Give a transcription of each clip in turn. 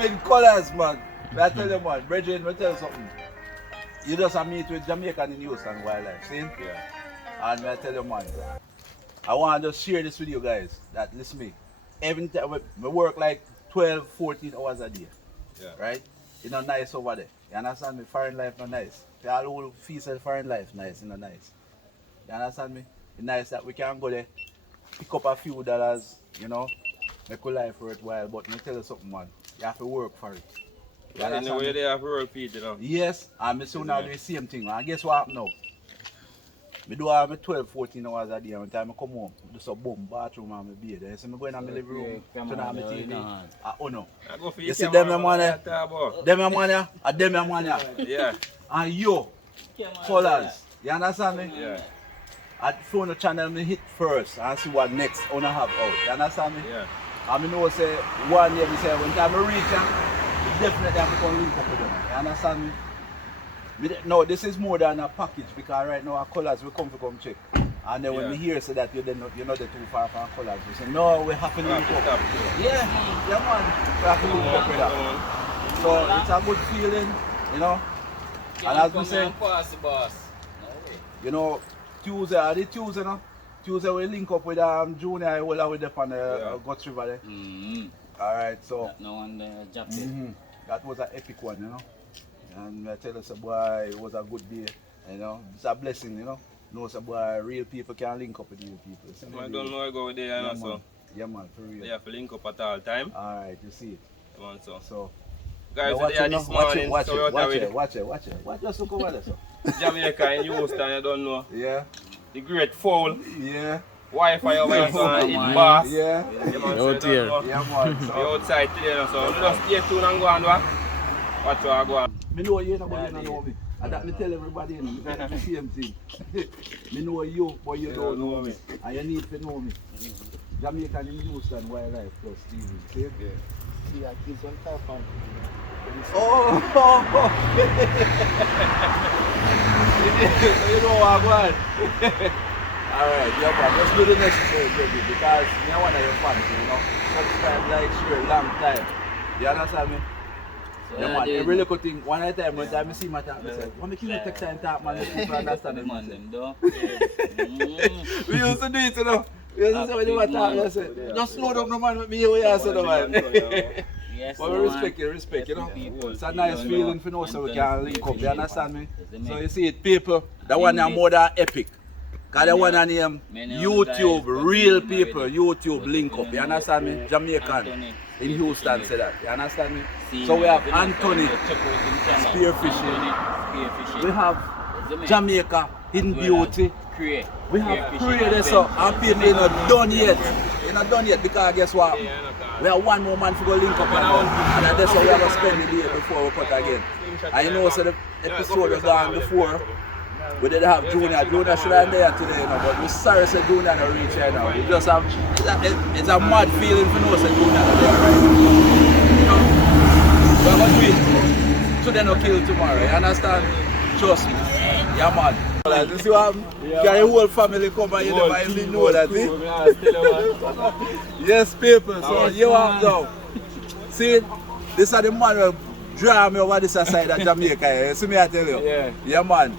living Colaz, man. I tell you, man, Bridget, I tell you something. You just meet with Jamaican in Houston wildlife, see? Yeah. And I tell you, man, I want to just share this with you guys. That listen me. Every time we work like 12, 14 hours a day. Yeah. Right? It's not nice over there. You understand me? Foreign life not nice. They all who feel say foreign life nice, it's not nice. You understand me? It's nice that we can go there, pick up a few dollars, you know, make our life worthwhile. But let me tell you something, man. You have to work for it. You in the way they have to work for it, you know. Yes, and I soon now do the same thing. And guess what happen now? I do have 12, 14 hours a day. When time I come home, I do some boom, bathroom and my bed. You see me go in my living room, turn on my TV. Oh no. You see them your money? Them your money? And them your money? Yeah. And you, Colaz. You understand me? Yeah. At phone channel me hit first and see what next I have out. You understand me? Yeah. And I know say one day me say when time I reach definitely have to come link up with them. You understand me? No, this is more than a package because right now our Colaz we come to come check. And then when we hear say that you're not too far from Colaz, we say no, we have to link up. Yeah, man. We have to link up with that. So it's a good feeling, you know. And as we say, you know, Tuesday, no? Tuesday we link up with Junior, I will with them on the Guts River there. Alright, so that was an epic one, you know. And I tell us, boy, it was a good day, you know. It's a blessing, you know. No, so boy, real people can link up with real people. So I don't know I go there, you know, so. Yeah, man, for real. They have to link up at all time. Alright, you see it. Come on, so. Guys, watch it, this morning, watch it. Watch just look over there, so. Jamaica in Houston, you don't know. Yeah. The great foul. Yeah. Wi-Fi over here, so in bars. Yeah. Out here. Yeah, man. So. We're outside today, so we just stay tuned and go on, watch what I go on. I know you, but you don't know me. And that me tell everybody, you know, the same thing. I know you, but you don't know me. And you need to know me. Jamaican in Houston Wildlife Plus TV. See? Yeah. See, I kiss one type on. Oh! You know what I'm going. Alright, yeah, but let's do the necessary, baby, because you're one of your fans, you know. Subscribe, like, share, long time. You understand me? Yeah, man, every little thing, one at a time, when I see my talk, I say, why make you take time to talk, man, people understand it, man. We used to do it, you know. We used to say, when you talk, I say, just slow down, no man, with me here, you say, no man. Yes, but we respect, you know. It's a nice feeling for know so we can link up, you understand me? So you see it, people, that one is more than epic. Because the one name YouTube, real people, YouTube link up, you understand me? Jamaican in Houston say that, you understand me? So we have Anthony, Spearfishing, we have Jamaican Hidden Beauty, Cray. we have Cray there, so and people are not done yet. They're not done yet because guess what? We have one more man to go link up and that's how we have to spend the day before we cut again. And you know, so the episode was gone before. We did have Junior. Junior should have been there today, you know, but we're sorry that Junior not reach here now. We just have, it's a mad feeling for no say Junior not there, right? You know? We're going to do it. Today no kill tomorrow, you understand? Trust me. Yeah, man. You see what happened? Yeah, your whole family come and you never even know that, see? Yes, people, so you have now. See, this is the man who drive me over this side of Jamaica. You see me, I tell you? Yeah, man.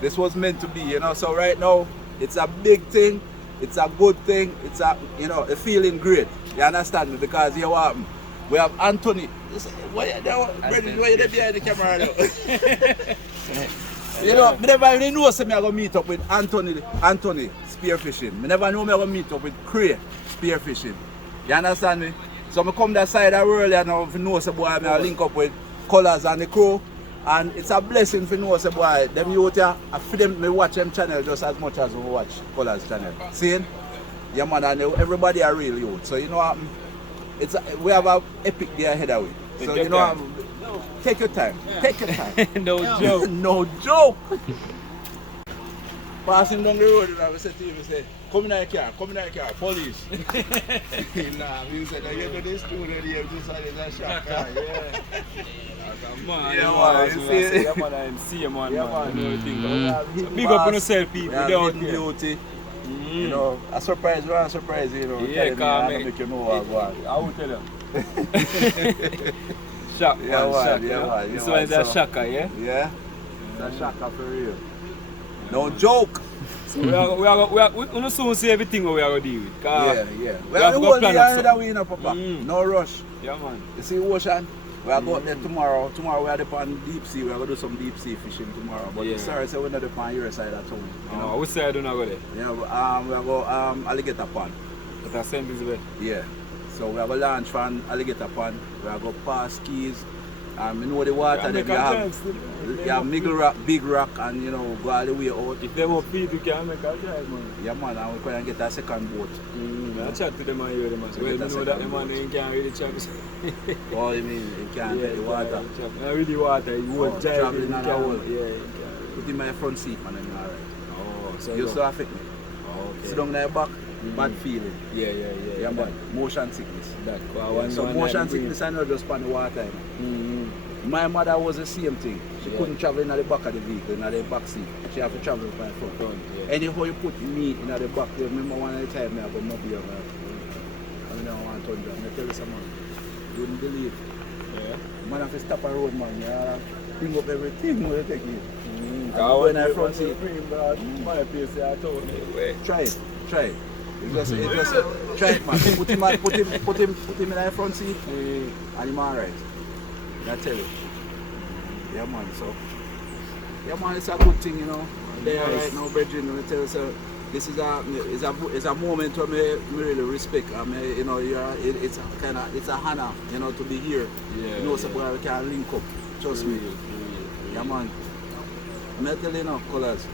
This was meant to be, you know. So right now, it's a big thing. It's a good thing. It's a, you know, a feeling great. You understand me? Because you know, we have Anthony. Why you there behind the camera now? You know, I never even know so I'm going to meet up with Anthony Spearfishing. I never know I'm going to meet up with Cray Spearfishing. You understand me? So I come that side of the world and I know so boy I link up with Colaz and the crew. And it's a blessing for know say boy, them youth here, I feel them me watch them channel just as much as we watch Colaz channel. See? Yeah man, and everybody are real youth. So you know what? We have an epic day ahead of it. So you know take your time. Take your time. No joke. No joke. Passing down the road and I said to him, I say, come in your car, police. Nah, he said, I get to this studio here, this one is a shock. Yeah, man, yeah, man, you see? Yeah, man, I see you, man. Yeah, man. Big up on yourself, people. Hidden Beauty. You know, a surprise, you know. Yeah, I make you know what I want. I will tell you. shock, man. Yeah, man, Shock, yeah, you know? man, This yeah, one is man, a so- shocker, yeah? Yeah? It's a shocker for real. No joke. So we are soon see everything what we are going to deal with. Yeah, yeah. we Well, have the to whole go plan day up already we in a papa. Mm. No rush. Yeah, man. You see ocean? We are going there tomorrow. Tomorrow we are on deep sea. We are going to do some deep sea fishing tomorrow. But Yeah. sorry, so we're not on your side at home. You know? Which side do not go there? Yeah, we are going alligator pond. But the same thing, Yeah. So we are going to launch from alligator pond. We are going to pass keys. You know the water them you have middle rock, big rock, and you know go all the way out. If they want feed, you can make a drive, man. Yeah, man, and we can get a second boat. I chat to them and hear them. Well, you know that the man can't really chat. Oh, you mean you can't get the water? Not really water, you won't drive. Traveling on the whole. Yeah, you can. Put in my front seat, man, and you're alright. Oh, so You still affect me. okay. Sit down there back, bad feeling. Yeah. Yeah, man. Motion sickness. That. So motion sickness I know just on the water. You know. My mother was the same thing. She couldn't travel in the back of the vehicle, in the back seat. She had to travel by front. Anyhow you put meat in the back, I remember one of the time I got mobile. I don't want to tell you something. You wouldn't believe. Yeah. Man have to stop a road, man. Yeah. Bring up everything when you take it. When I front seat. My place, I told me. Try it. It's just try it, man. Put him in the front seat, and he's alright. I tell you. Yeah, man. So, yeah, man. It's a good thing, you know. There right now, brethren. I tell you, so this is a moment where me really respect. I mean, you know, it's a honor, you know, to be here. Yeah. You know, so we can link up. Trust me. Yeah, man. I'm telling you now, Colaz.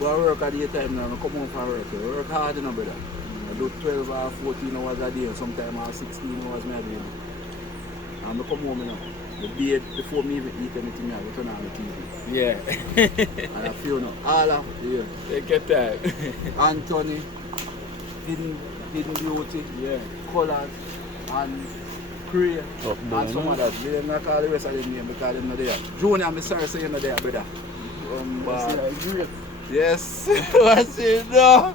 Go work at the time now. I come home from work. I work hard, you know, brother. I do 12 or 14 hours a day. Sometimes 16 hours maybe. And I come home, you know. The day before me even eat anything, I will turn on the TV. Yeah. And I feel now, all of yeah. Take your time. Anthony, Hidden Beauty, Colaz, and Cray, and some others. They don't call the rest of them name because they're not there. Junior, I'm sorry say you're not there, brother. Yes. What's it now?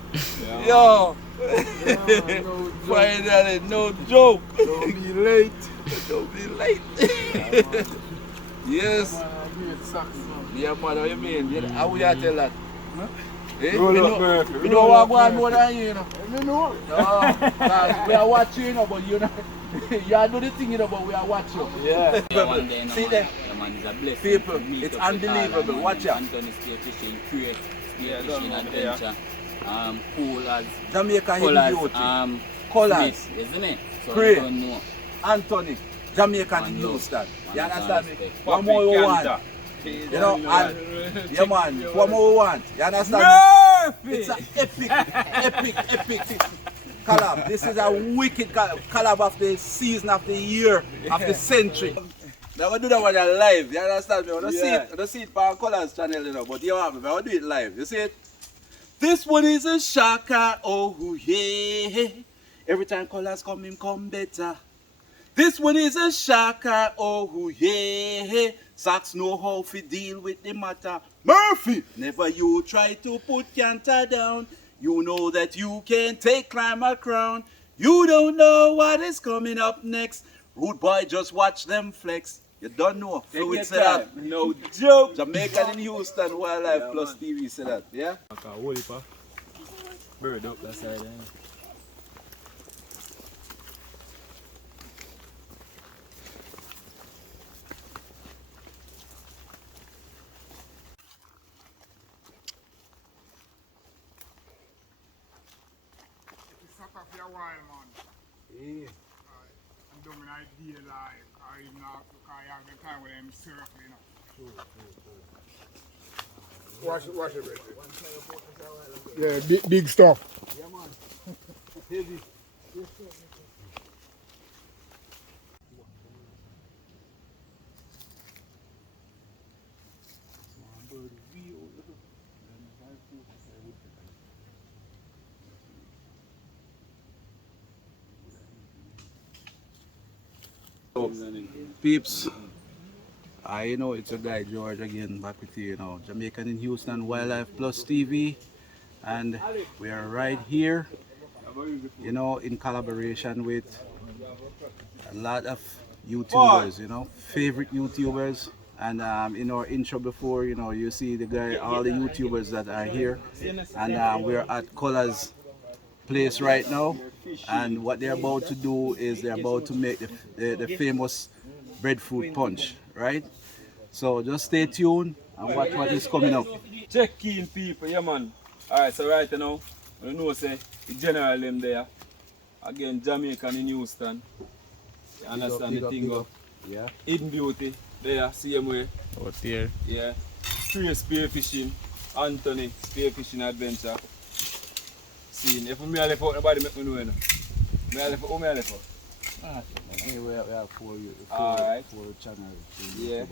Yo. No Finally, no joke. Don't be late. Don't be late. Yes. Yeah, man, what you mean? How would you tell that? Huh? Eh? We don't want to go on more than you, you know. You know. No, we are watching, you know, but you know, you are doing the thing, you know, but we are watching. Yeah. See there? People, it's unbelievable. Watch out. Anthony Spearfishing, Cray, Spearfishing Adventure, Colaz, Jamaican Hidden Beauty. Colaz, Colaz, isn't it? So Cray. you don't know. Anthony, Jamaican Hidden love. Beauty. You Man, understand me? respect. One more we want. You know, and yeah, man, one more we want. You understand me? It's an epic collab. This is a wicked collab of the season, of the year, of the century. Now we do that one live, you understand me? I don't see it on Colaz channel, you know, but you have me, I will do it live. You see it? This one is a shocker, oh yeah. Every time Colaz come, him come better. This one is a shocker, oh yeah. Socks know how to deal with the matter. Murphy, never you try to put canter down. You know that you can take climb a crown. You don't know what is coming up next. Rude boy, just watch them flex. You don't know. Fluid said that. No joke. Jamaican in Houston, Wildlife Plus TV said that. Yeah? Bird up that side. For a while, man. Yeah. I'm doing an idea like, I even have to call you the time when I'm surfing, you know. Watch it, baby. Yeah, big stuff. Yeah, man. Heavy. Peeps, you know it's your guy George again, back with you, know, Jamaican in Houston, Wildlife Plus TV, and we are right here, you know, in collaboration with a lot of YouTubers, you know, favorite YouTubers. And in our intro before, you know, you see the guy, all the YouTubers that are here. And we're at Colaz place right now. And what they're about to do is they're about to make the famous breadfruit punch, right? So just stay tuned and watch what is coming up. Check in people, yeah man. Alright, so right now, you know say the general them there. Again, Jamaican in Houston. You understand the thing of Yeah. Hidden Beauty, there, same way. Out there. Yeah. Cray Spearfishing, Anthony, Spearfishing Adventure. Scene. If me I left out, nobody make me know. Me I left out, who me I left out? We have four channels. Yeah.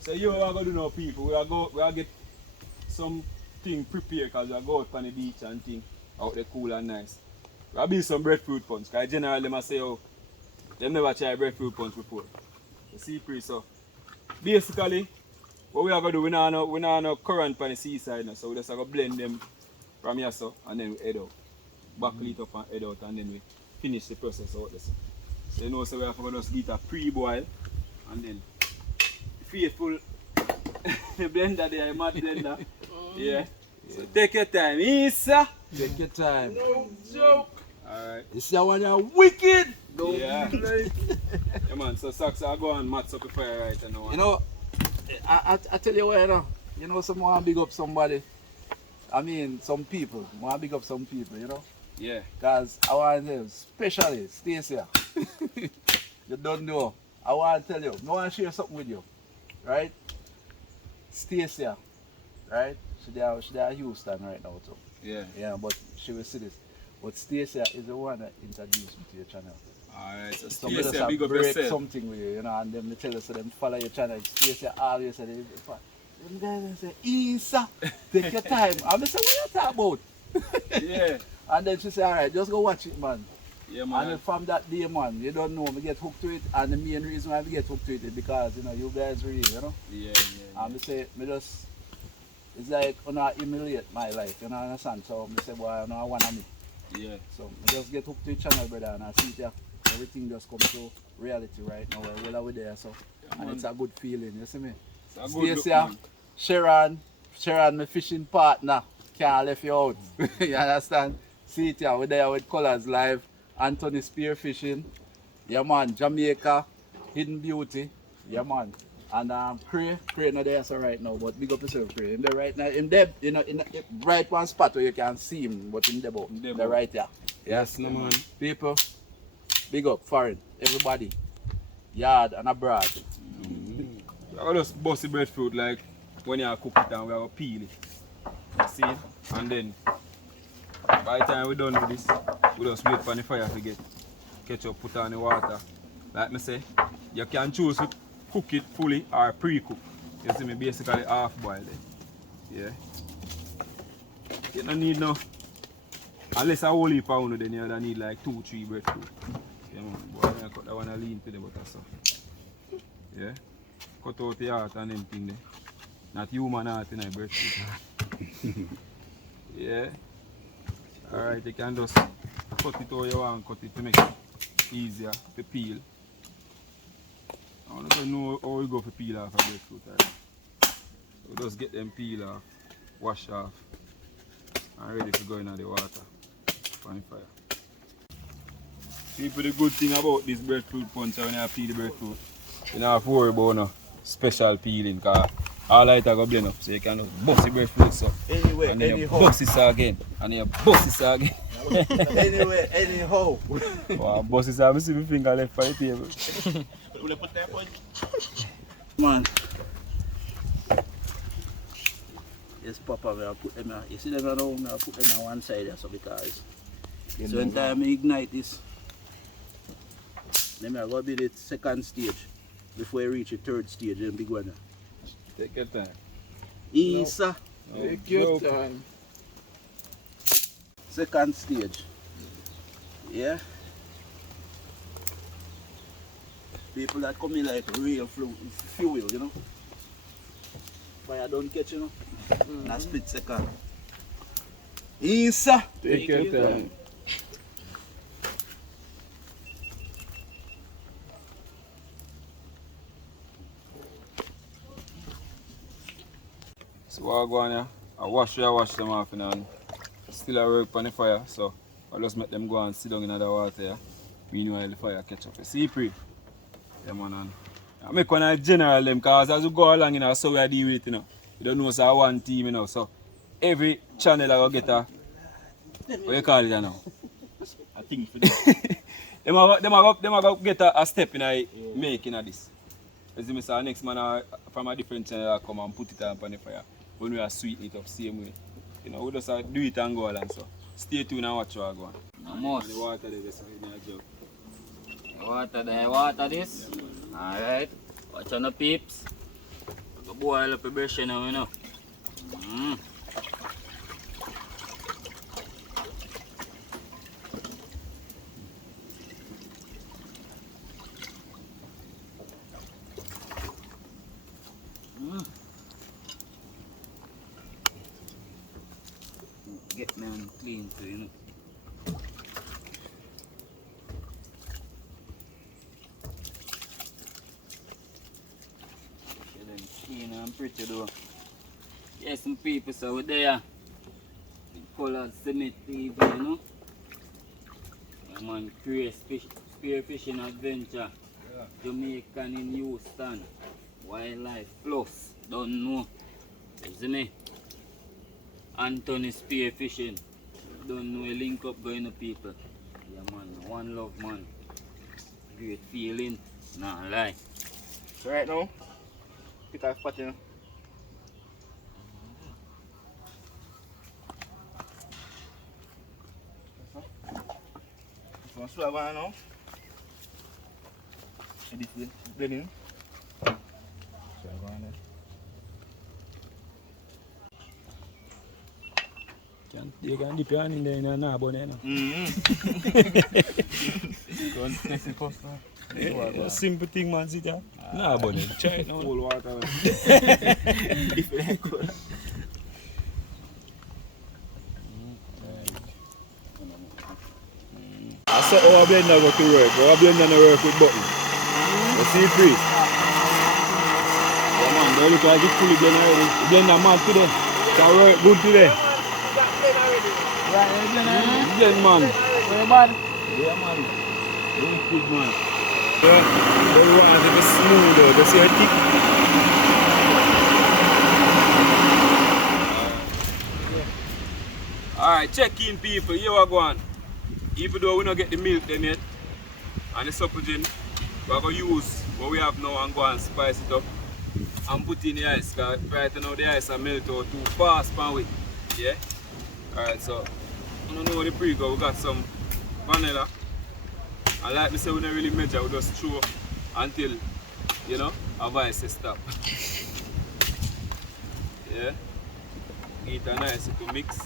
So you are going to do now people, we are get something prepared because we are go out on the beach and thing, out there cool and nice. We have be some breadfruit punch, because generally them say, oh, they never tried breadfruit punch before. You see, Cray, so basically, what we are going to do, we not no current on the seaside now, so we just going to blend them from here so, and then we head out. Buckle it up and head out, and then we finish the process out there. So you know, so we have to just get a pre-boil, and then faithful blender there, mad blender. Yeah. So take your time, Isa. Take your time. No joke. Alright. This is one you're wicked. Yeah. Yeah man, so Socks I go and match up the fire right now. You know, I tell you what, you know, some want to big up somebody. I mean, some people. Want to big up some people, you know. Yeah. Because I want to tell you, especially Stacia. You don't know. I want to tell you, I want to share something with you. Right? Stacia, right? She there Houston right now too. Yeah. Yeah, but she will see this. But Stacia is the one that introduced me to your channel. Alright, so Somebody Stacia, just big up break yourself. something with you, you know, and them they tell us so them follow your channel. Stacia always say, them guys say, Isa, take your time. And I say, what you talking about? Yeah. And then she say, alright, just go watch it, man. Yeah And man. then from that day, man, you don't know, we get hooked to it. And the main reason why we get hooked to it is because, you know, you guys really, you know. Yeah. And I say, it's like, you know, emulate my life, you know, understand? So I say, boy, you know, I want to me. Yeah. So I just get hooked to the channel, brother, and I see that everything just comes to reality right now. We're well there, so. Yeah, and it's a good feeling, you see me? It's a good look, Stacia, man. Sharon, my fishing partner, can't left you out. You understand? See it here, we're there with Colaz Live, Anthony Spearfishing, yeah man, Jamaica, Hidden Beauty, yeah man. And Cray not there so right now, but big up yourself, Cray. In the right now, in there, you know, in the right one spot where you can see him, but in the boat, the right there. Yes, no man. People, big up, foreign, everybody, yard and abroad. We are just bust the breadfruit like when you cook it and we are peel it. You see? And then by the time we're done with this, we just wait for the fire to get ketchup, put on the water. Like me say, you can choose to cook it fully or pre-cook. You see me basically half boiled it. Yeah. You don't need no, unless a whole heap of then you don't need like 2-3 breadfruit. Yeah man, boy, I cut that one a lean to the butter so. Yeah. Cut out the heart and them thing there. Not human heart in a breadfruit. Yeah. Alright, you can just cut it how you want, cut it to make it easier to peel. I want to know how we go for peel off a breadfruit. Right? So just get them peel off, wash off, and ready to go in the water. Fine fire. People, the good thing about this breadfruit punch when you peel the breadfruit, you don't have to worry about no special peeling because all light are going to blend up, so you can just bust the breadfruit so. Anyway, And then anyhow. you bust it again, and then you bust it again. Anyway, anyhow. Wow, bust it again, I see my finger left for the table. Man. Yes, Papa, we have put them, you see them around, we have put them on one side there, so because so when time I ignite this, then I go be the second stage before I reach the third stage, the big one. Take your time. Isa, Take your time. second stage. Yeah. People that come in like real fuel, you know. Fire don't catch, you know. Na split second. Isa. Take your time. So I go on here, I wash them off and still I work on the fire, so I just make them go and sit down in the water here. Meanwhile the fire catch up. You see pre? Yeah man, and I make one of general them because as we go along, you know, so we deal with it, you know. You don't know so one team, you know, so every channel I go get a what you call it now? I think for this. Them are go get a step in a making of this. As you say, next man from a different channel come and put it on the fire. When we are sweeten it up same way. You know, we just do it and go along. So stay tuned and watch what I go on. Almost. The water there, so in a jug. Water this. Alright. Watch on the peeps. Go boil up a brush now, you know. Get me on clean too, you know. Get them clean and pretty though. Yes, some people so we're there. Colaz Smith TV, you know. I'm on Cray Spearfishing Adventure. Jamaican in Houston. Wildlife Plus. Don't know. You see me? Anthony Spearfishing. Don't know a link up going to people. Yeah man, one love man. Great feeling. Nah lie. So right now, pick our spot, you know. So I'm sure about now. And this is blending. So I'm going there. You can dip your hand in there in a nabo there now. Go and test it first now. Yeah, simple thing man, sit there. Nabo there. Try it now. Cold water. Different color. I saw our blender go to work. Our blender no work with button. You see freeze? Yeah man, they look like it's fully blend already. The blender mad today. Can work good today. Blend man. Very bad. Yeah man. Very good man. Yeah, the water is smooth though. You see how thick? Alright, check in people. Here we go on. Even though we don't get the milk them yet and the supagin, we're going to use what we have now and go and spice it up and put in the ice, because right now the ice are melt out too fast pan with. Yeah? Alright, so I don't know the pre-go, we got some vanilla. And like me say, we don't really measure, we just throw until, you know, our ice stop. Yeah? Get a nice little mix.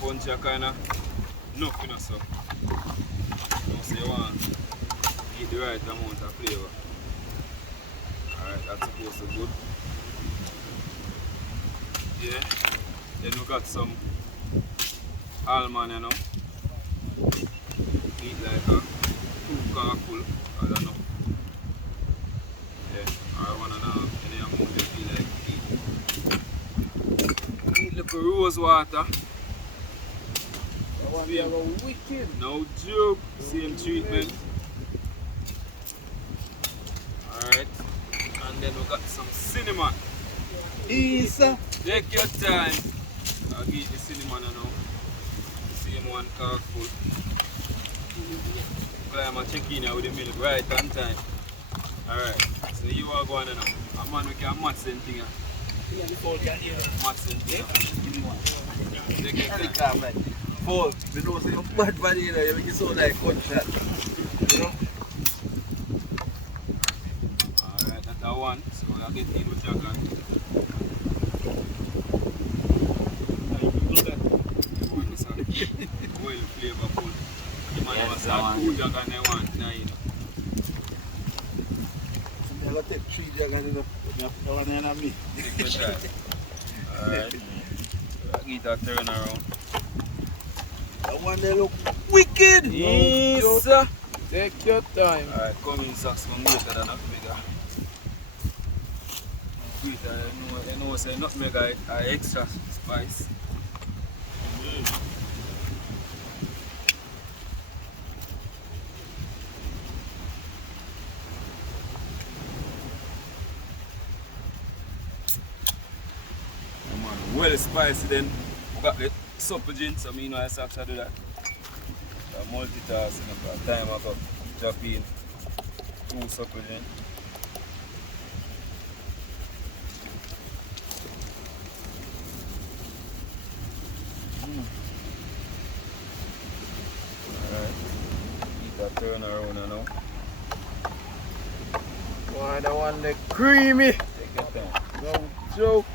Bunch of kind of enough, you know, so you know, so you want to get the right amount of flavor. Alright, that's supposed to be good. Yeah, then we got some almond, you know. Eat like a 2 car full, I don't know. Yeah, or 1.5, any amount you feel like eat. Eat little rose water. Wicked. No joke, same treatment. Alright, and then we got some cinnamon. Isa. Take your time. I'll give you the cinnamon now. Same one car full. I'm going to check in here with the milk right on time. Alright, so you are going now. A man we can match something. Match something. Take your time. Paul, you know, say you're bad body, you know, you make it sound like gunshot. You know? Alright, that's that one. So we'll get in with your gun. You want this one? Oil flavorful. You might want that 2 jug and they want 9. I'm going to take 3 jug and you know, one and me. Take your time. Alright. So I'll get that turn around. That one they look wicked. Yes. Take your time. Alright, come in socks from greater than nutmeg. Greater, you know say nutmeg are extra spice. Well spicy then. We got the supper gin, so me know I actually do that. So multitasking up a time I got drop in 2 supper gin. Alright. Keep that turn around now. Why the one they creamy? Take your time. No joke.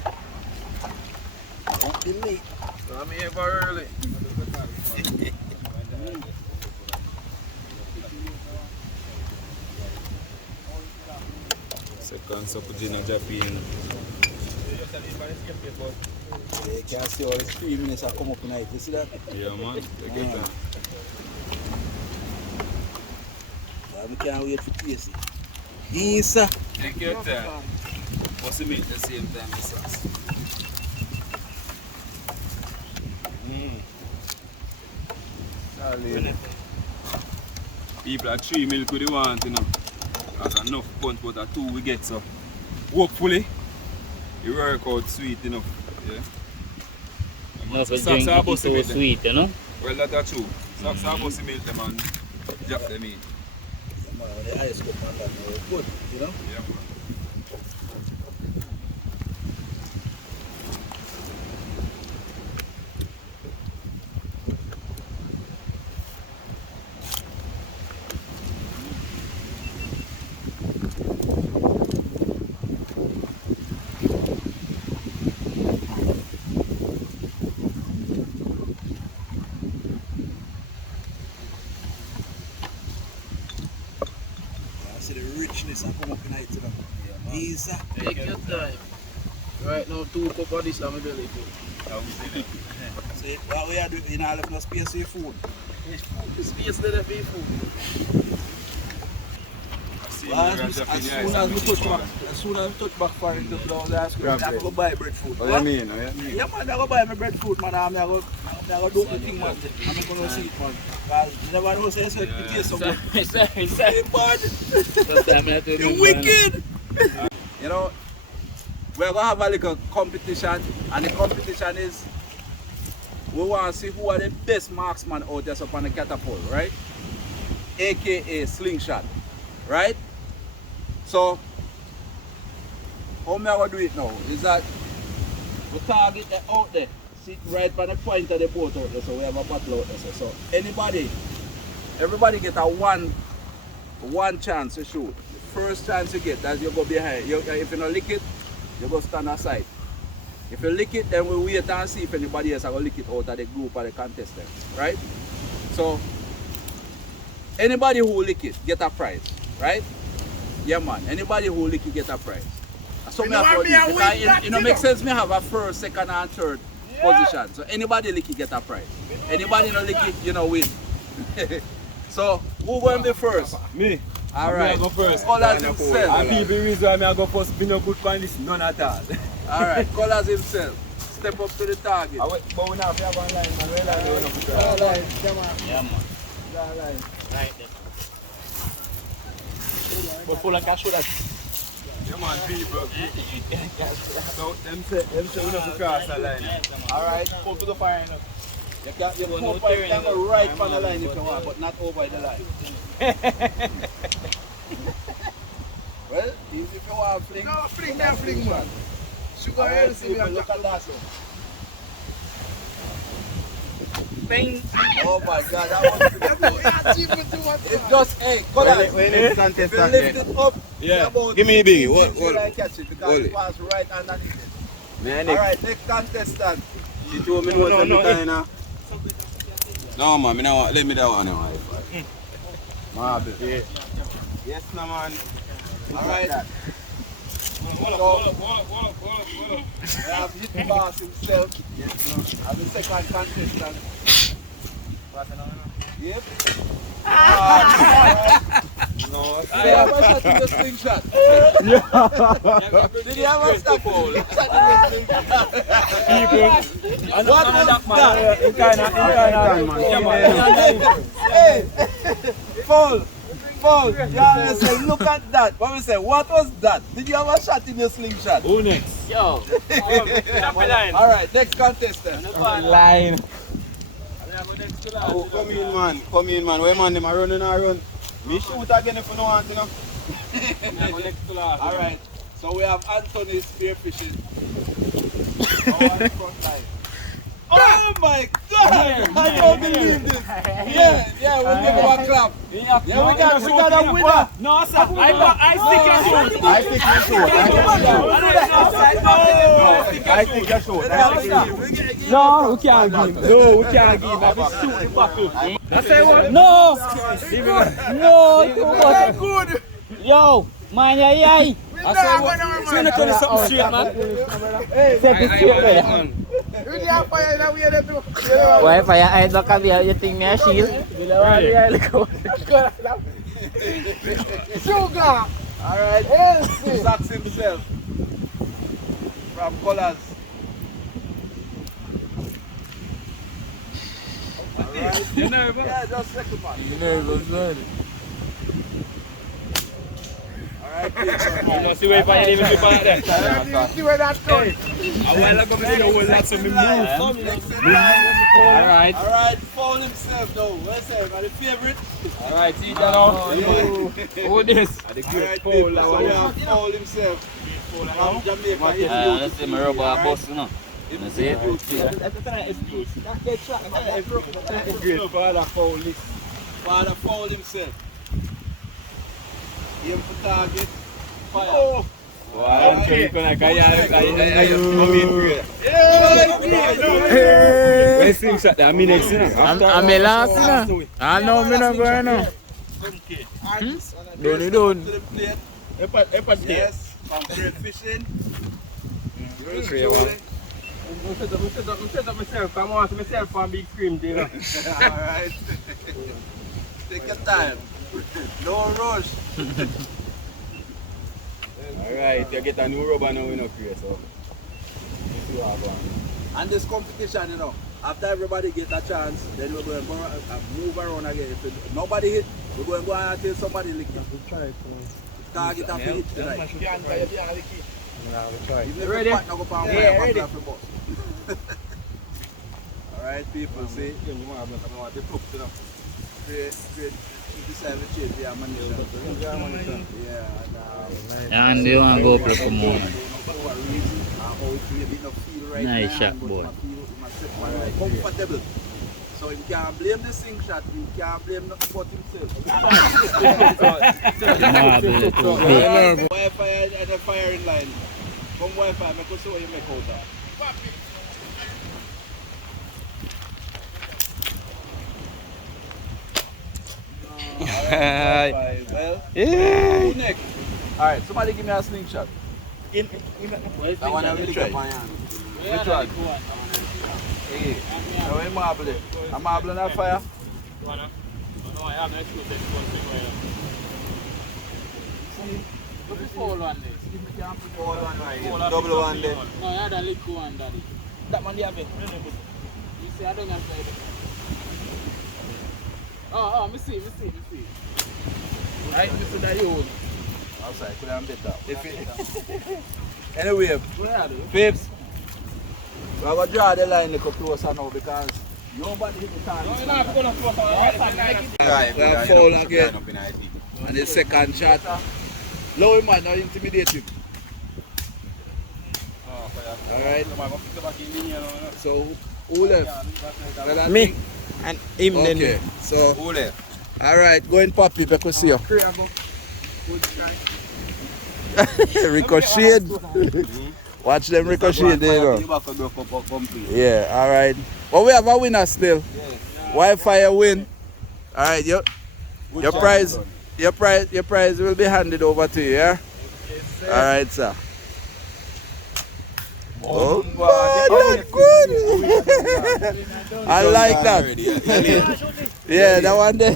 Don't be late. I'm here for early. Second supper gin and drop in. Yeah, you can see all the 3 minutes I come up tonight. You see that? Yeah man, take your time. I can't wait to taste it. Yes, sir. Take your time. What's the meat at the same time, the sauce? People are 3 milk with the want, you know. That's enough punch, but at 2 we get, so hopefully it work out sweet enough. Yeah. No, for Socks drink are it busty so with them. sweet, you know? Well, that's true. Socks are busty milk them and drop them in. Man, the ice cup and that now, good, you know? Yeah, man. I see the richness I come up tonight, you know? Yes, sir. Take your time. Right now, 2 cup of this on my belly food. So what we are doing, you know, left no space for your food. Space there for your food. As soon as we touch back for it, just down the ice cream, I'm go buy breadfruit. What do you mean? What do you mean? Yeah, man, I go buy my breadfruit, man. I'm going to do the thing, man. I'm going to see it, man. Because you never know, say, it tastes so good. Sorry. Hey, man. Sometimes I have to You wicked! You know, we're going to have a little competition, and the competition is we want to see who are the best marksman out there up on the catapult, right? AKA Slingshot, right? So, how am I going to do it now? Is that we target them out there, sit right on the point of the boat out there, so we have a battle out there. So everybody get a one chance to shoot. The first chance you get, that's you go behind. If you don't lick it, you go stand aside. If you lick it, then we wait and see if anybody else will lick it out of the group or the contestants, right? So, anybody who lick it, get a prize, right? Yeah, man. Anybody who lick it, get a prize. So me have because it makes sense me have a first, second, and third position. So anybody lick it, get a prize. Anybody not lick it, you know, win. So, who going to be first? Me. Alright. I go first. Colaz himself. And people reason why I go first, be no good for this, none at all. Alright, Colaz himself. Step up to the target. But we now have one line, man. We line, we don't put it. Yeah, man. Right there. But full of cash with that. Yeah, man, people. So, them say we don't have to cross the line. Alright, pull to the fire. You can go right on the line if you want, but not over the line. Well, if you want to fling, No, fling, man. Sugar alright, else, people, look at that. Bang. Oh my God, that was it's just, hey, Colaz, When if you lift it up, Yeah. about Give me a biggie. you What? like catch it because it pass right underneath it. Alright, next contestant. You told me No. No, man, let me that one. Yes, no, man. Alright. So, we have hit the boss himself. As the second contestant. Yep. No, Did you have a shot in the slingshot? Did you have a shot in the slingshot? What was that? Hey, Paul, yeah, say, look at that. What we say? What was that? Did you have a shot in your slingshot? Who next? Yo. All right, next contestant. Line. Oh, come in, man. Where man, them are running and run. Me shoot again if you don't want to, know. All right, so we have Anthony spearfishing. On the front line. Oh my God! I don't believe this. Yeah, we'll give him a clap. Yeah, we got a winner. No, sir. I think you should. No, we can't give. No, we can't give. I will shoot the buckle. I say what? No! No, it's good. Yo, man, yay. I say what? So you're not telling something straight, man? Set it straight, man. Why fire eyes look at me? You think me a shield? Sugar! Alright, Sax himself from Colaz. Alright. You nervous? Yeah, just second man. Nervous, man. Alright, You must see where if I didn't even like that. See where that goes. A while ago, I said, oh, well, that's a move. Alright. Alright, Paul himself though. What's that? Got a favorite? Alright, see that now. Who this? Alright, people, so we have Paul himself from Jamaican Hidden Beauty Let's see my rubber boss, you know. Hidden see it? Beauty. Father Paul himself. Aim for target. Fire. Oh. Wow, okay. Where's Slingshot there? I'm next, you know. I'm last, you know. I know me not going now. Don't you don't. To the plate. Yes, from breadfishing. Cray one. I'm set up myself. I want myself for a big scream, you know. Alright. Take your time. No rush. Alright, you get a new rubber now, you know, Cray, so. And this competition, you know, after everybody get a chance, then we're going to move around again. If nobody hit, we're going to go until somebody lick it. Target after hit tonight. Ready? Yeah, ready. Alright, people, see? Straight 57 change the ammunition. Yeah, And you want to go play for more. Nice shot, boy. Comfortable. So you can't blame the slingshot, you can't blame nothing but himself. Wi-Fi and the firing line. Come Wi-Fi, make us see what you make out of. Well, who next? Alright, somebody give me a slingshot. I want to really try. Which one? Hey, now we marble it. I'm marbling that fire. What is four one there? Double one there. No, I had a little one, daddy. That one you have it. You see, I don't have it. Oh, me see. Right, me see that you. Outside, could have better. Anyway, Pips, we're going to draw the line a little closer now because nobody hit the target. Right, we have foul again. And the second shot. Low him, man, not intimidate him. Alright. So, who left? Me. And him then. Okay, so, who left? Alright, go in Papi, because see you. Ricochet. Watch them ricochet there. Yeah, alright. But we have a winner still. Wi-Fi win. Alright, your prize will be handed over to you, yeah? Alright, sir. Oh, that's good. I like that. Yeah, that one there.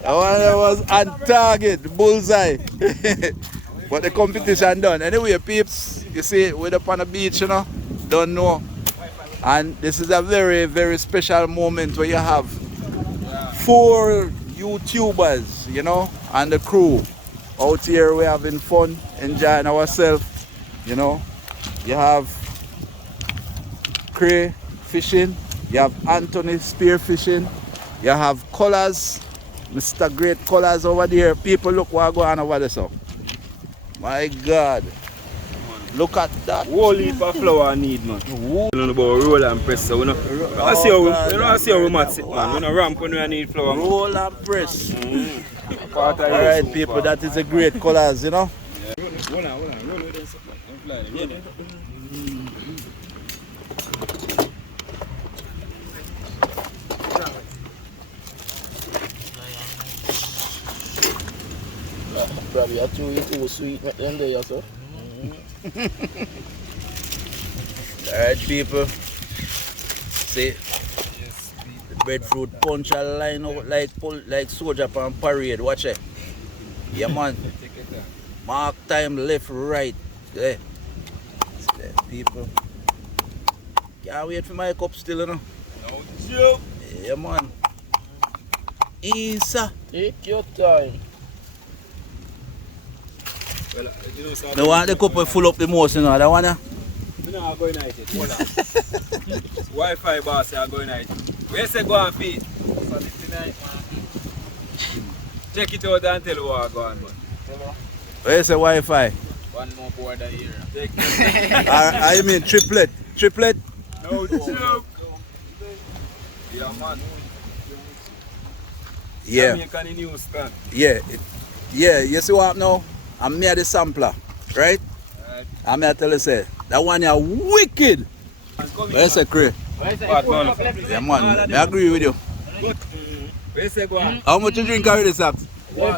That one was on target, bullseye. But the competition done. Anyway, peeps, you see, we're up on the beach, you know, don't know. And this is a very, very special moment where you have 4 YouTubers, you know, and the crew out here. We're having fun, enjoying ourselves, you know. You have Cray fishing, you have Anthony Spearfishing, you have Colaz, Mr. Great Colaz over there. People, look what going on over there, so. My God. Look at that. Whole heap of flour I need, man. You know about roll and press, so we don't see how we match it, man. We don't ramp when we need flour. Roll and press. Alright, people, that is a great Colaz, you know. Hold on. Roll with this, man. I'm flying. Probably a too sweet at the end of yourself. Alright, people. See, the breadfruit punch a line out like soldier on parade. Watch it. Yeah, man. Mark time left, right. There. See, people. Can't wait for my cup still, you know. No joke. Yeah, man. Isa. Take your time. Well, you know, so No want the cup full up the most, you know. That one, no, I'm going night it. Hold on. Wi-Fi boss, I'm going night. Where say go and feed? Check it out and tell you what I'm going, man. where's the Wi-Fi? One more border here. Check it. I mean triplet. Triplet? No joke. Yeah, man. Yeah. Jamaican news stand. Yeah. Yeah, you see what now? I'm near the sampler, right? I'm here to tell you, say, that one is wicked. Where's the Cray? Bad man. Yeah, man, I agree with you. Where's the go? How much you drink already, Saps? How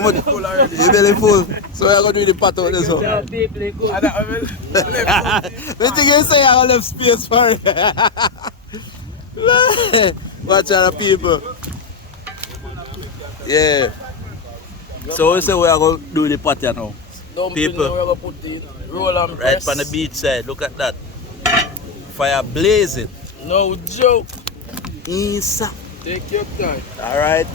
much? You belly full. So you're going to do the pot out this one. The thing you say, I left space for it. Watch out, people. Yeah. So we say we are going to do the pot here now. People, we're going to put in roll and press. right on the beach side, look at that. Fire blazing. No joke. Isa. Take your time. Alright.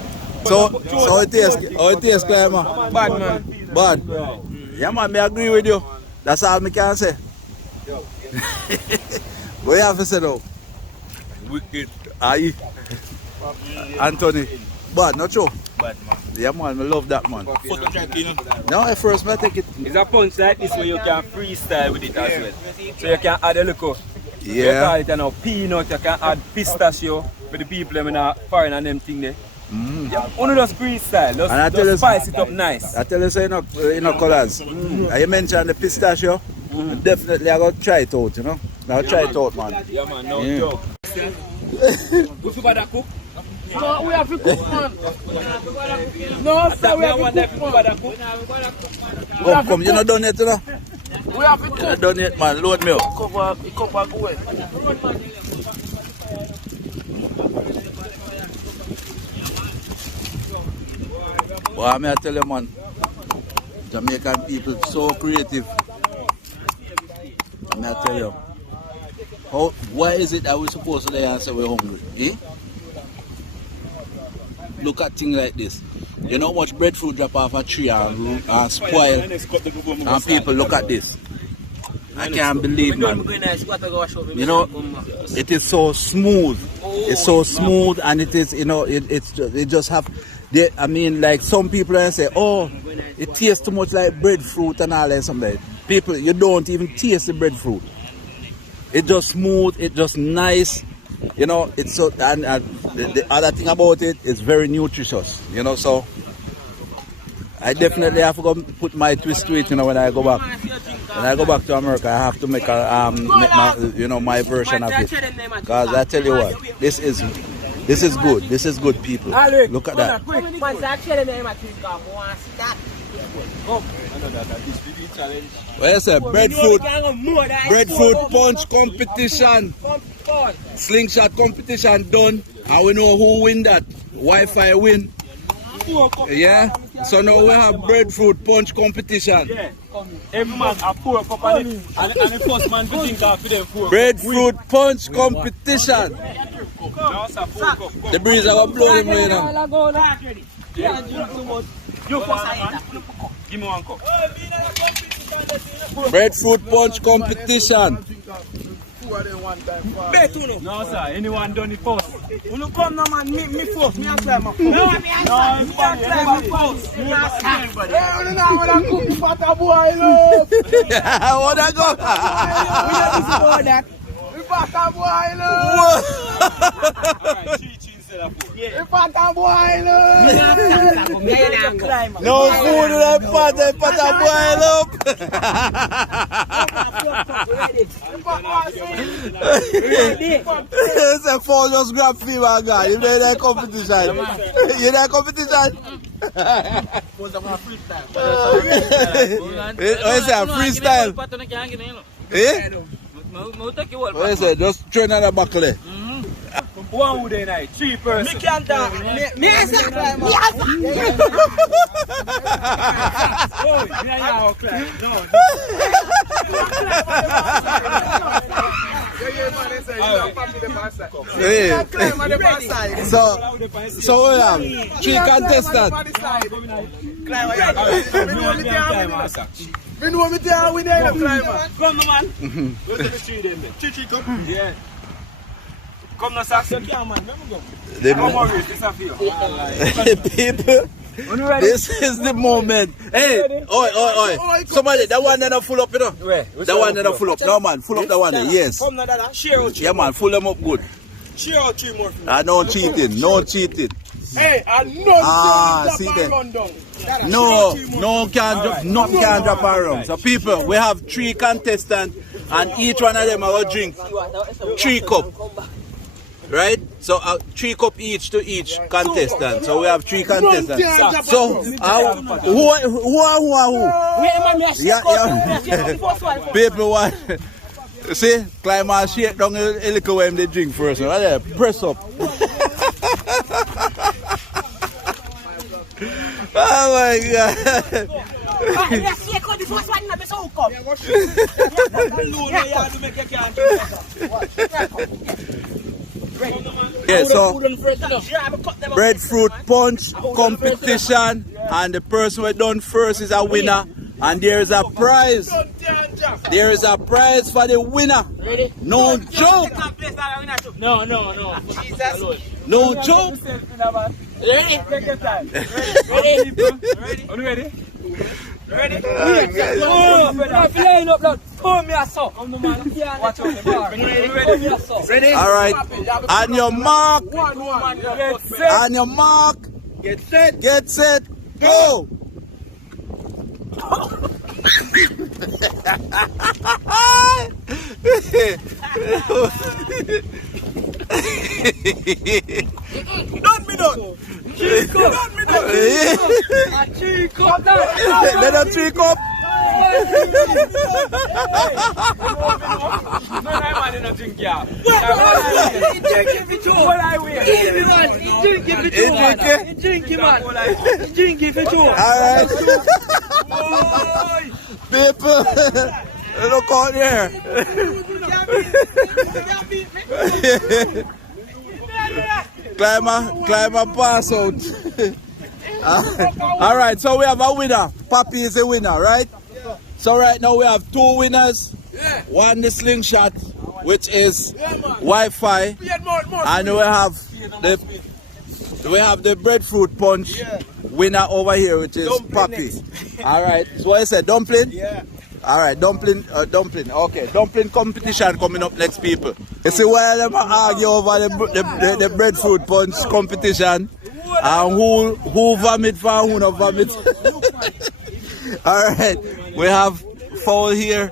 So it tastes, Climber? Bad man. Bad. Yeah, man, I agree with you. That's all I can say. What you have to say now? Wicked. Aye. Anthony. Bad, not true? Bad man. Yeah, man, I love that, man. No, at first, I take it. It's a punch like this where you can freestyle with it as well. So you can add a little. You Yeah. call it a peanut, you can add pistachio for the people them in a foreign and them thing there. Yeah, only just freestyle, And I tell just you- spice it up nice. I tell you, so you know Colaz. You mentioned the pistachio. Definitely, I got to try it out, you know. I'll try it out, man. Yeah man, no Yeah. joke. Would you bother cook? No, we have to cook, man. No, sir, we have to cook, man. Come, you're not done yet, you know? We have to You're cook. not done yet, man. Load me up. Cover good. Well, I'm here to tell you, man. Jamaican people so creative. I'm here to tell you. Why is it that we're supposed to lay and say we're hungry? Eh? Look at things like this. You know how much breadfruit drop off a tree and spoil, and people look at this. I can't believe, man. You know, it is so smooth. It's so smooth, and it is, you know, it just have. I mean, like some people say, oh, it tastes too much like breadfruit and all that. Something. People, you don't even taste the breadfruit. It's just smooth. It's just nice. You know, it's so, and the other thing about it is very nutritious. You know, so I definitely have to go put my twist to it. You know, when I go back. When I go back to America, I have to make my version of it. Because I tell you what, this is good. This is good, people. Look at that. What you say? Breadfruit punch competition. Slingshot competition done. And we know who win that. Wi-Fi win. Yeah? So now we have breadfruit punch competition. Yeah. Every man a pour up on it. And the first man to think after them pour. Breadfruit punch competition. The breeze are blowing right now. Give me one cup. Breadfruit punch competition. No sir, anyone done it first? You come now man, me first, me a try my first. No, me a try first. Me a try first. Hey, you know what I'm cooking for the boy, look. What I go? We don't know that. We for the boy, look. Alright, 3 instead of 4. We for the boy, look. No food in that pot, they put a boil up. It's a fall just grab fever guy. You made that competition. You that competition? It's a freestyle. Eh? What is it? Just throw another buckle. One wood a night, 3 persons. Me can't talk. Me a climb. Oh, me and you are climb. No. So we have 3 contestants. We know me there, we there in the climber. Come on, man. Go to the 3 then. 3 come. Yeah. Come now, Sax. Come on, this is People, this is the moment. Hey, oi. Somebody, that one that full up, you know? That one that full up. No, man, full up that one there. Yes. Come now, that share out. Yeah, man, full them up good. Share out 3 more. No cheating, no cheating. Hey, and no see that. No can drop around. So people, we have 3 contestants and each one of them are going to drink 3 cups. Right? So 3 cups each to each contestant. So we have 3 contestants. So who? Yeah. People want. See, climb and shake down a little when they drink first. Right? Press up. Oh my God. Yeah, so breadfruit punch competition, and the person who done first is a winner, and there is a prize. There is a prize for the winner. No joke. No. No joke. Ready? Take your time. Ready? Are you ready? Ready? Oh, me a suck. Watch out the bar. Ready? All right. On your mark. On your mark. Get set. Go. Don't me done. Don't me done. Let us 3 cups. Alright. People, look out there. Climber pass out. Alright, so we have a winner. Papi is a winner, right? So right now we have 2 winners. One the Slingshot, which is Wi-Fi, and we have the breadfruit punch winner over here, which is Papi. Alright, so what I said, dumpling? Yeah. Alright, dumpling. Okay, dumpling competition coming up next, people. You see why them argue over the breadfruit punch competition and who vomit for who not vomit. Alright, we have fowl here.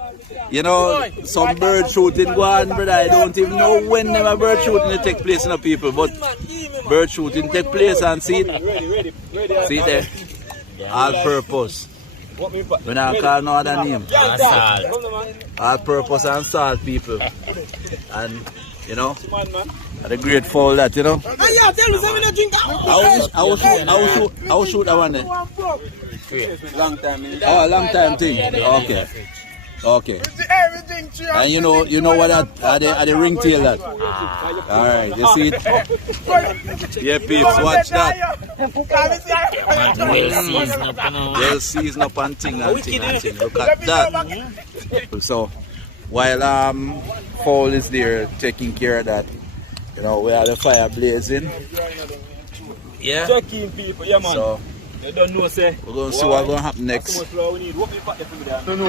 You know, some bird shooting go on, but I don't even know when them bird shooting take place in the people, but bird shooting take place and see it. See there? All purpose. We not call no other name. All purpose and salt people. And you know, the great fall that, you know. I will shoot that one there. Long time. Oh, a long time thing. Okay. Okay. And you know what are the ringtail that? Alright, you see it? Yeah, peeps, watch that. Well seasoned up and thing. Look at that. So while Paul is there taking care of that, you know, we have the fire blazing. Yeah. Checking people, yeah man. So you don't know, say. we're going to see what's going to happen next. Roll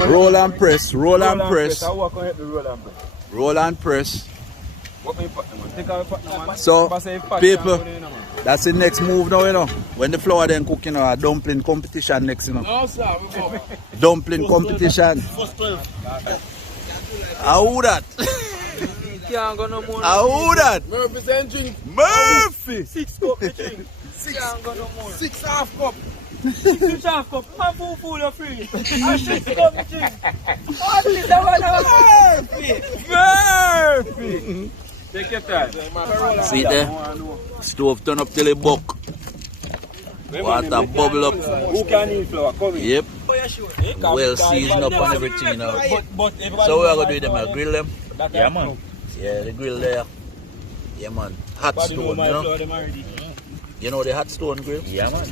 Roll and press, roll and press, How can help the roll and press? roll and press. What me pot, man? Take out pot, man. So, Pass a pot, people, man, you know, man. that's the next move now, you know. When the flour then cook, you know, a dumpling competition next, you know. No, sir. Dumpling competition. How that? Can't go no more. How that? Murphy saying drink Murphy! 6 cup of drink. 6 Can't go no more. 6 half cup. 6 half cup. Man, full of free. And 6 cup of drink. What is that one? Murphy! Take your time. See there? Stove turn up till it buck. Water bubble up. Who can eat flour? Come in. Yep. Well seasoned up and everything, you know. So we are going to do them, grill them. Yeah, man. Yeah, the grill there. Yeah, man. Hot stone, you know. You know the hot stone grill? Yeah, man.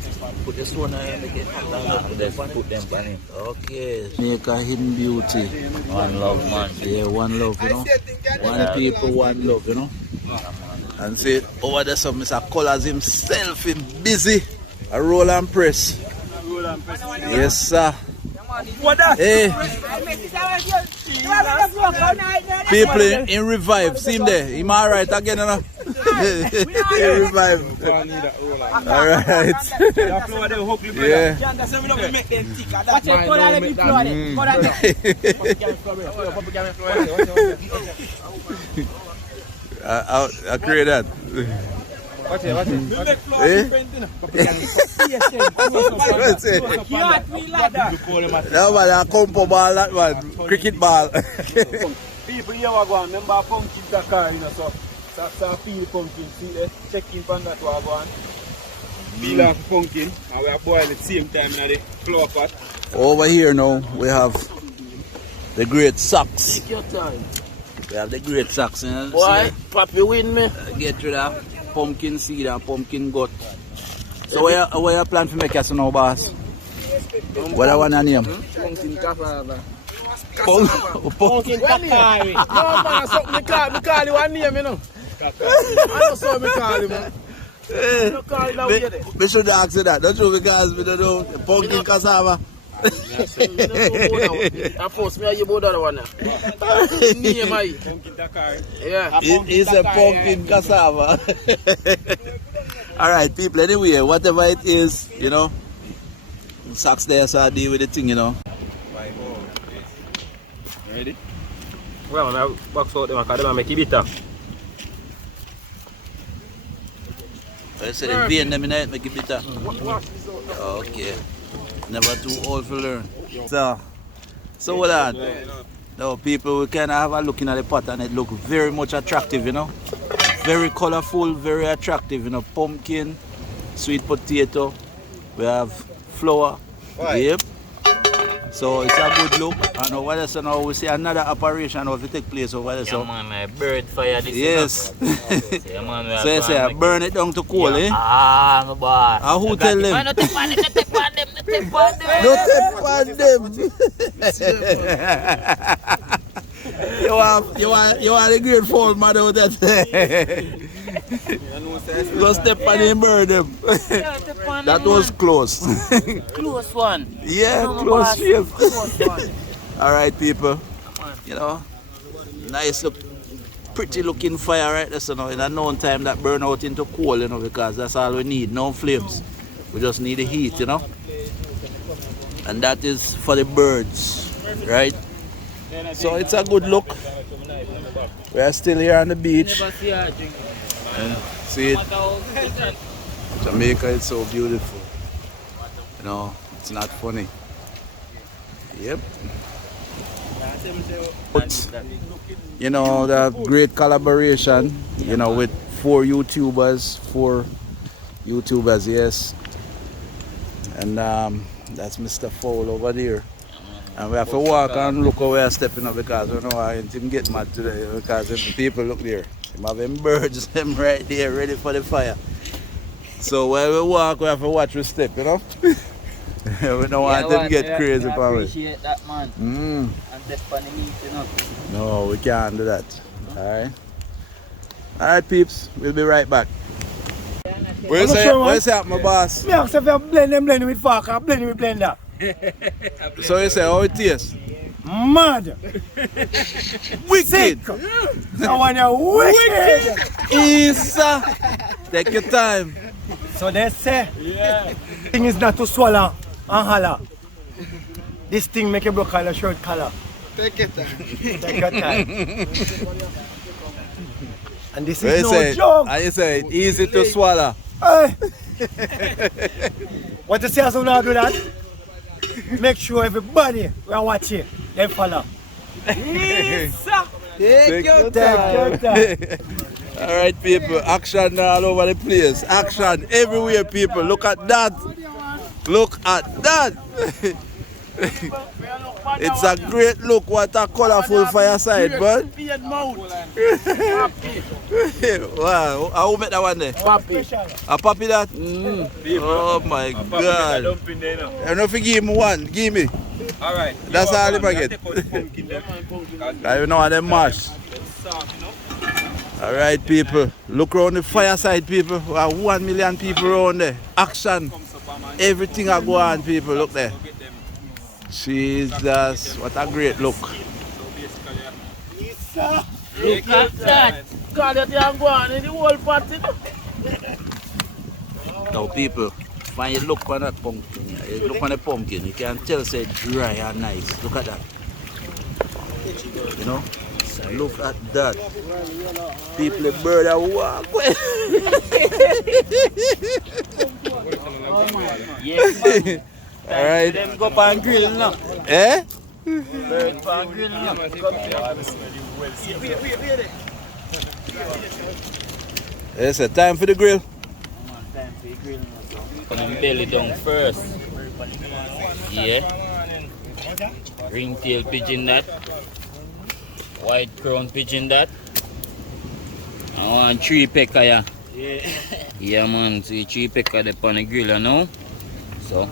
Put the stone there and make it hot. Put them on it. Okay. Jamaican Hidden Beauty. One love, man. Yeah, one love, you know. One people, one love, you know. And see, over there, some Mr. Colaz himself, him busy. A roll and press. Yes, sir. Hey. People in revive. See him there. Him alright again, you know. He revive. Alright. Yeah. I create that. Watch it. No man, I come for ball that one. Cricket ball. People here are going, remember pumpkin Dakar, you know, so peel pumpkin, see the checking from that one going. Peel off pumpkin, and we are boiling at the same time in the flour pot. Over here now, we have the great socks. Take your time. We have the great socks. You know, Boy, Papi win me. get rid of pumpkin seed and pumpkin gut. So where you plan to make us now, boss? What I want to name? Pumpkin cassava. Pumpkin Kakari. No man, something me call you one name, you know. I know so me call you, man. We should ask you that, don't you? Because we don't know pumpkin cassava. I force me you about that one. Name I. Pumpkin Dakar. Yeah. It's a pumpkin cassava. Alright, people, anyway, whatever it is, you know, socks there, so I deal with the thing, you know. Ready? Well, I box out them because they make it bitter. I said the vein them in it make it bitter. Okay. Never too old to learn. So hold on. No, people, we can have a look in at the pot and it look very much attractive, you know. Very colorful, very attractive, you know. Pumpkin, sweet potato, we have flour. Yep. So it's a good look. And over there, so now we see another operation of it take place over there. So Yeah, man, I bird fire this. yes. Yeah, man, we are So you say going burn it down to coal, eh? Ah, my boss. And who tell them? No take on them, no take on them, no take on them. No take on them. You are the great fall man out there. Go step on him, burn them. That was close. Close one. Yeah, No, my close boss. shave. Close one. Alright people. You know, nice look, pretty looking fire right there, so now in a known time that burn out into coal, you know, because that's all we need, no flames. We just need the heat, you know. And that is for the birds, right? So it's a good look. We are still here on the beach. And see it. Jamaica is so beautiful. You know, it's not funny. Yep. You know, the great collaboration, you know, with 4 YouTubers, yes. And that's Mr. Fowl over there. And we have to walk and look how we are stepping up because we know I ain't even get mad today because if the people look there. Him having birds them right there ready for the fire. So while we walk we have to watch we step, you know? We don't want them to get crazy I for appreciate that, man. And that's funny meat, you know. No, we can't do that. Alright. Alright peeps, we'll be right back. Where's that, my boss? Me ask if you blend with fork or blend with blender. So you say how it tastes? Mad! Wicked! I want you wicked! Isa! Take your time. So they say, thing is not to swallow and holler. This thing make you broke your shirt color. Take your time. Take your time. And this is no joke. And you say it's easy to swallow. Hey. What you say as you not do that? Make sure everybody we are watching, they follow. Take your time. Alright people, action all over the place. Action everywhere people. Look at that. Look at that. It's a great look. What a colorful fireside, bud. Wow, how make that one there? Papi. A puppy that? Oh my god. I don't give me one. Give me. Alright. That's all I get. I don't know how they mash. Alright people, look around the fireside people. We have 1 million people around there. Action. Everything I go on people, look there. Jesus, what a great look. Look at that. God, that you are going in the whole party. Now people, when you look on that pumpkin, you look on the pumpkin, you can tell say it's dry and nice. Look at that. You know? Look at that. People, the bird are walk. Yes, man. Alright. Them go pan grill now. Eh? Bird pan grill now. It's a time for the grill. Time for the grill now. Put them belly down first. Yeah. Ringtail pigeon that. White crown pigeon that. I want 3 pecker, yeah. Yeah man, see 3 pecker there on the grill, you know. So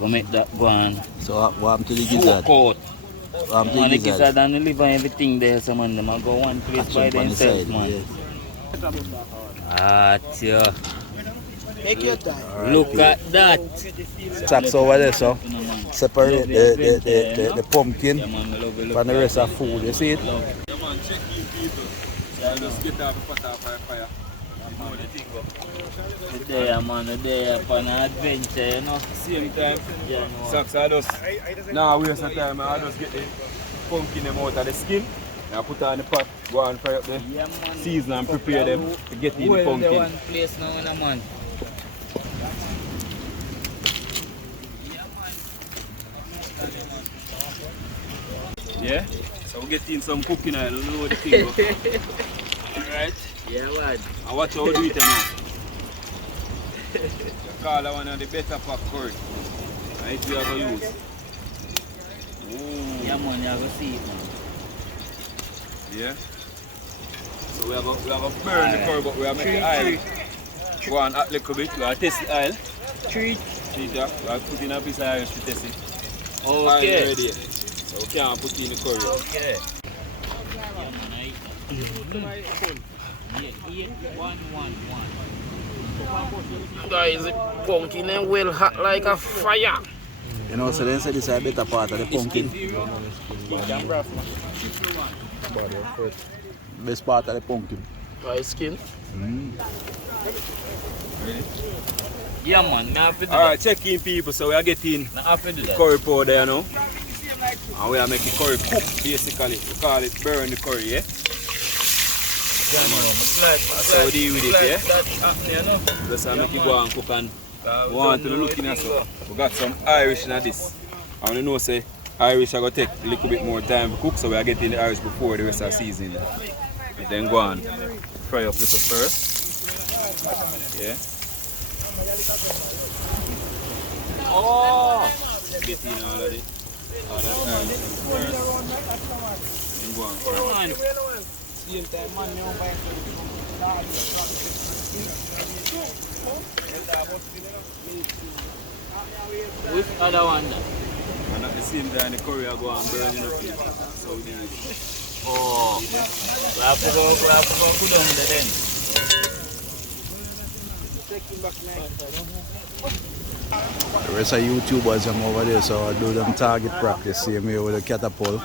go make that go on. So what happened to the gizzard? Coat. What happened to Man, the the gizzard? gizzard and the liver and everything there, so man, them a go one place by themselves, man. Ah, yeah. Take your time. Look at that. Stacks over there, so separate the pumpkin Yeah, man, me love it, from the rest of food. You see it? Yeah man, check in people. So I just get off the pot off fire. There, man, there upon an adventure, you know. Same time. Yeah, Socks, I just now waste some time. I just get the pumpkin them out of the skin. I put it on the pot, go and fry up the yeah, man. season and prepare them to get in the Well, pumpkin. the one place now, in a man. Yeah? So we get in some cooking oil, load the thing up. Alright? Yeah, man. And watch how we do it now. You call that one of the better popcorn. And it we have to use. Ooh. Yeah, man, you have to see it, man. Yeah? So we have to burn the curry, but we have to make the oil. Go on a little bit, we have to test the oil. Treat. We have to put in a piece of iron to test it. Oil Okay. ready. So we can't put in the curry. Okay. Yeah, man, I eat that. Yeah, 8111. Guys, the pumpkin is well hot like a fire. You know, so they say this is a better part of the pumpkin. Best part of the pumpkin. Dry skin. Yeah, man, I have to do that. Alright, check in people, so we are getting I have to do that. curry powder, you know. And we are making curry cook basically. We call it burn the curry, yeah? Yeah, man, I'm glad. That's how we deal with it, yeah? That's happening, you know. Just make it go and cook and we want to look in as well. We got some Irish in this. I want to know say Irish are going to take a little bit more time to cook, so we are getting the Irish before the rest of the season. But then go on, fry up this first. Yeah. Oh! Get in all of it. All of the Irish first. Then go on. Come on. Which other one? And at the same time, the curry will go and burn in up here. So we do it. Oh, we have to go put down the then. The rest of YouTubers I'm over there, so I do them target practice, same way with the catapult.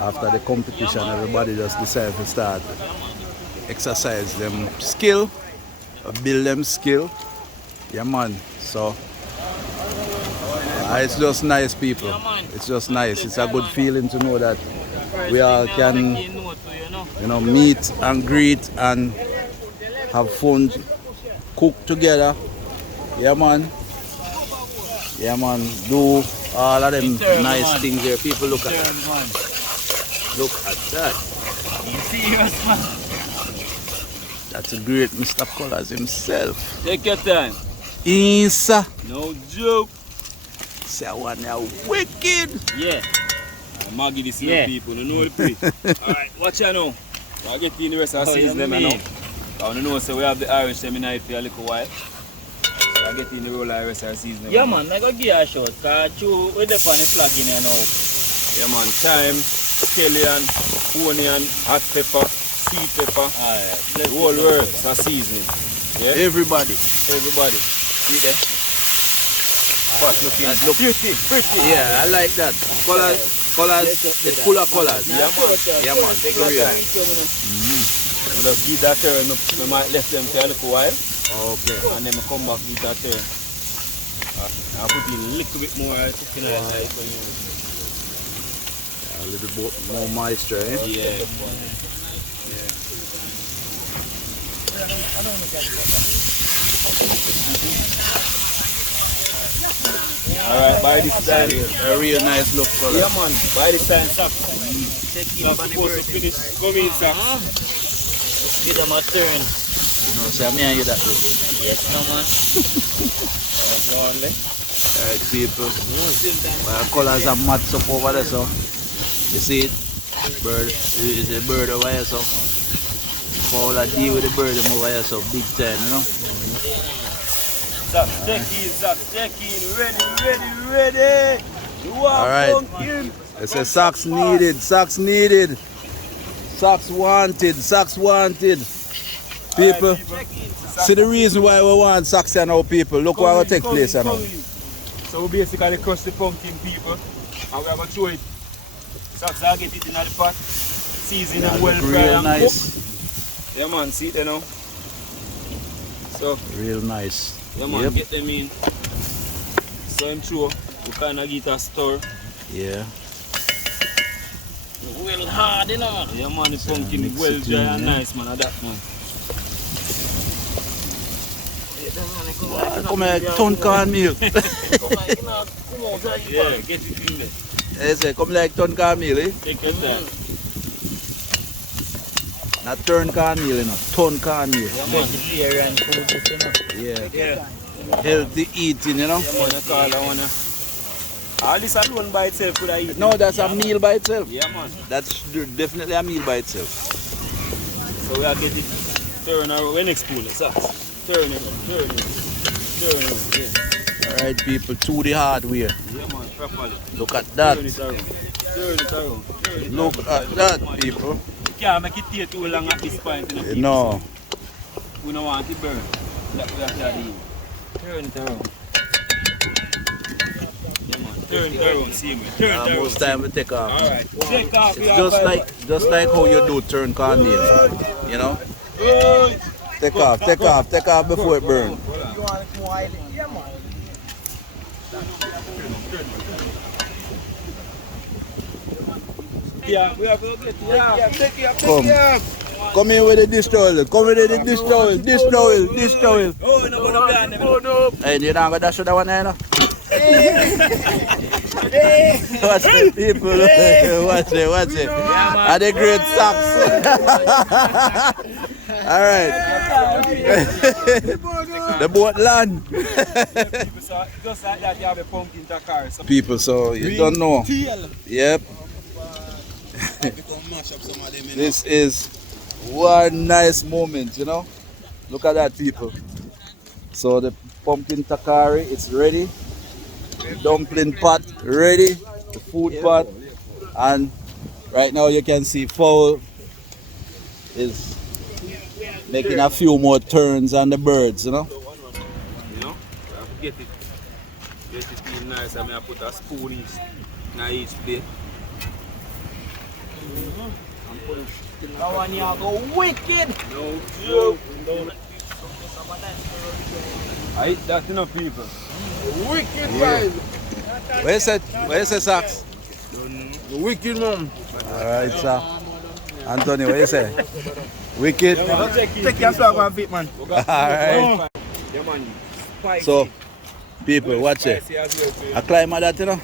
After the competition, everybody just decide to start exercise them skill, build them skill. Yeah man, so it's just nice people. It's just nice. It's a good feeling to know that we all can, meet and greet and have fun, cook together. Yeah man. Yeah man, do all of them nice things there. People look at that. Look at that. Serious man. That's a great Mr. Colaz himself. Take your time. Isa. No joke. Say one now wicked. Yeah. Maggie, this little people, you know the play. Alright, watch out now. I'll get in the rest of the season them now. I want to know, so we have the Irish them in here for a little while. So I'll get in the roll of the rest of the season. Yeah man, I go give you a shot. Cause you with the pan is flag in here now. Yeah man, thyme, scallion, onion, hot pepper, sweet pepper. The whole works are seasoning. Yeah? Everybody. See there? What's looking pretty. Yeah, I like that. Colors, it's full of colors. Yeah man. Yeah man. Take your time. We just give that turn up. We might left them for a little while. Okay. And then we come back with that turn. I'll put in a little bit more chicken oil like for you. A little bit more moisture, eh? Yeah. Alright, by this time, A real nice look color. yeah man, by this time, stop. Stop supposed to finish. Come in, stop. Give them a turn. You know, say me and you that look. Yes, no man. Alright people. Well, colors are mats up over there, so you see it? Bird is a bird over here, so Paul deal with the bird them over here, so big time, you know. Stop, check in, ready. You are Alright. pumpkin. It says socks needed, socks wanted. People, see the reason why we want socks and our people. Look what will take place now. So we basically crush the pumpkin, people, and we are going to throw it. Socks are get it in the pot, season and well fried Real and nice. cooked. Yeah man, see it there now. So, Real nice. yeah man, Yep. get them in. So I'm sure we kind of get a stir. Yeah. Well hard, you know. Yeah man, the pumpkin is mix well it dry in, and yeah. nice man, that man. Come here, ton cornmeal. Yeah, get it in there. They say, come like ton cornmeal, eh? Take your time. Not turn cornmeal, you know, ton cornmeal. Vegetarian food, you know. Yeah. Yeah. Healthy eating, you know. Yeah man, I call that one. All this alone by itself could I eat? No, that's a meal by itself. Yeah man. That's definitely a meal by itself. So we are getting turn around. When next spoon, socks. Turn it, yeah. Alright people, to the hard way. Yeah man, properly. Look at that. Turn it around. Look at that people. You can't make it take too long at this point. You know, No. we don't want it burn. That we have to do. Turn it around. Yeah man, turn it around, see me. Turn it around. Almost time to take off. Alright, take off. It's just like how you do turn cornmeal. You know? Take off before it burns. Yeah, we have to get Come here with the dish towel. Come with the dish towel. Oh, no, no. Hey, you're not gonna dash that one there, no? Watch the people. Watch it. And the great socks. All right. The boat land. Just like that, you have a pumpkin takar. So People, so you don't know. Yep. This is one nice moment, you know. Look at that, people. So the pumpkin takari, it's ready. The dumpling pot ready. The food pot, and right now you can see Fowl is making a few more turns on the birds, you know. you know, I have to get it feel nice. I mean, I put a spoon each plate. That one you go wicked. No. I eat that, you know, people. Wicked vibe. Where's the socks? Wicked mom. Alright, sir. Anthony, what you say? Wicked? Take your swag and fit, man. Alright. Yeah, man. Spicy. So, people, watch it. Spicy as well, so I climb at that, you know.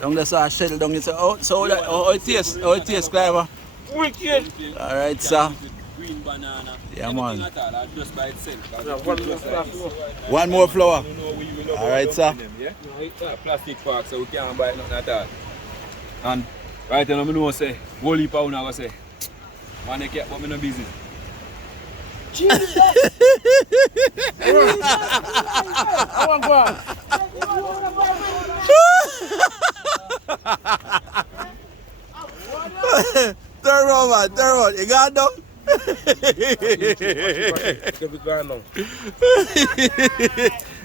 Down there, so shell down, you say, oh, so how it tastes, climber? wicked. Alright, sir. Green banana. Yeah, man. Anything at all, just by itself. One more flower. All right, sir. Yeah? Plastic fork, so we can't buy nothing at all. And right now, I know say, whole heap of una go say, man, I can't, but me no busy. I want go. Turn around. You got them?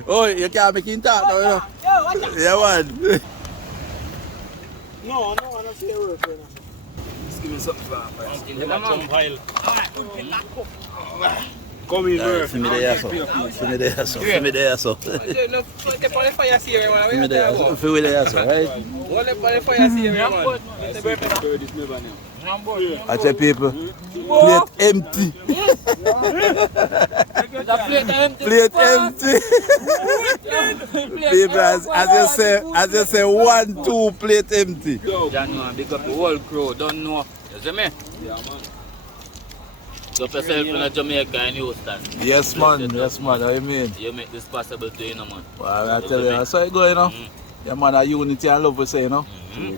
Oh, you can't make him talk now, you know. Yeah, man. No, I don't see a work right now. Just give me something for that. Give me some pile. Come in, bro. Give me the ass up. Give me the ass up. Give me the ass up. Give me the ass up. Give me the ass up, right? I tell people, plate empty. Plate empty. People, as you say, 1, 2, plate empty. John, big up the whole crew, don't know. You see me? Yeah, man. Look yourself in Jamaica and Houston. Yes, man. How you mean? You make this possible to you, know, man. Well, I tell you, that's how it go, you know. Yeah, man, a unity and love, we say, you know.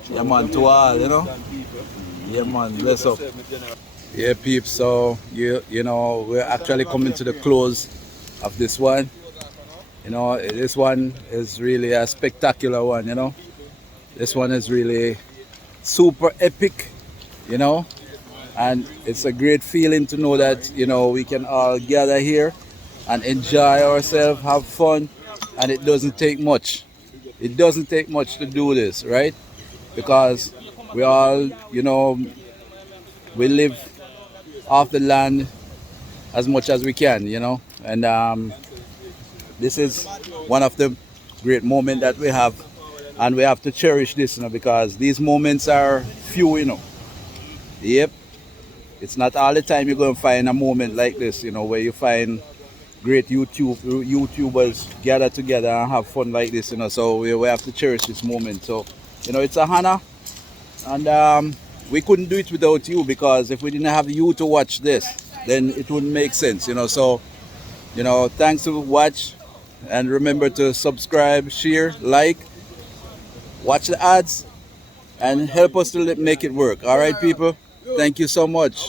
Yeah, man, to all, you know. Yeah, man, bless up. Yeah, peeps, so, you know, we're actually coming to the close of this one. You know, this one is really a spectacular one, you know. This one is really super epic, you know. And it's a great feeling to know that, you know, we can all gather here and enjoy ourselves, have fun, and it doesn't take much. It doesn't take much to do this, right? Because we all, you know, we live off the land as much as we can, you know. And this is one of the great moments that we have, and we have to cherish this, you know, because these moments are few, you know. Yep. It's not all the time you're going to find a moment like this, you know, where you find great YouTubers gather together and have fun like this, you know. So we have to cherish this moment. So, you know, it's a honor, and we couldn't do it without you, because if we didn't have you to watch this, then it wouldn't make sense, you know. So, you know, thanks to watch, and remember to subscribe, share, like, watch the ads, and help us to make it work. All right, people. Thank you so much.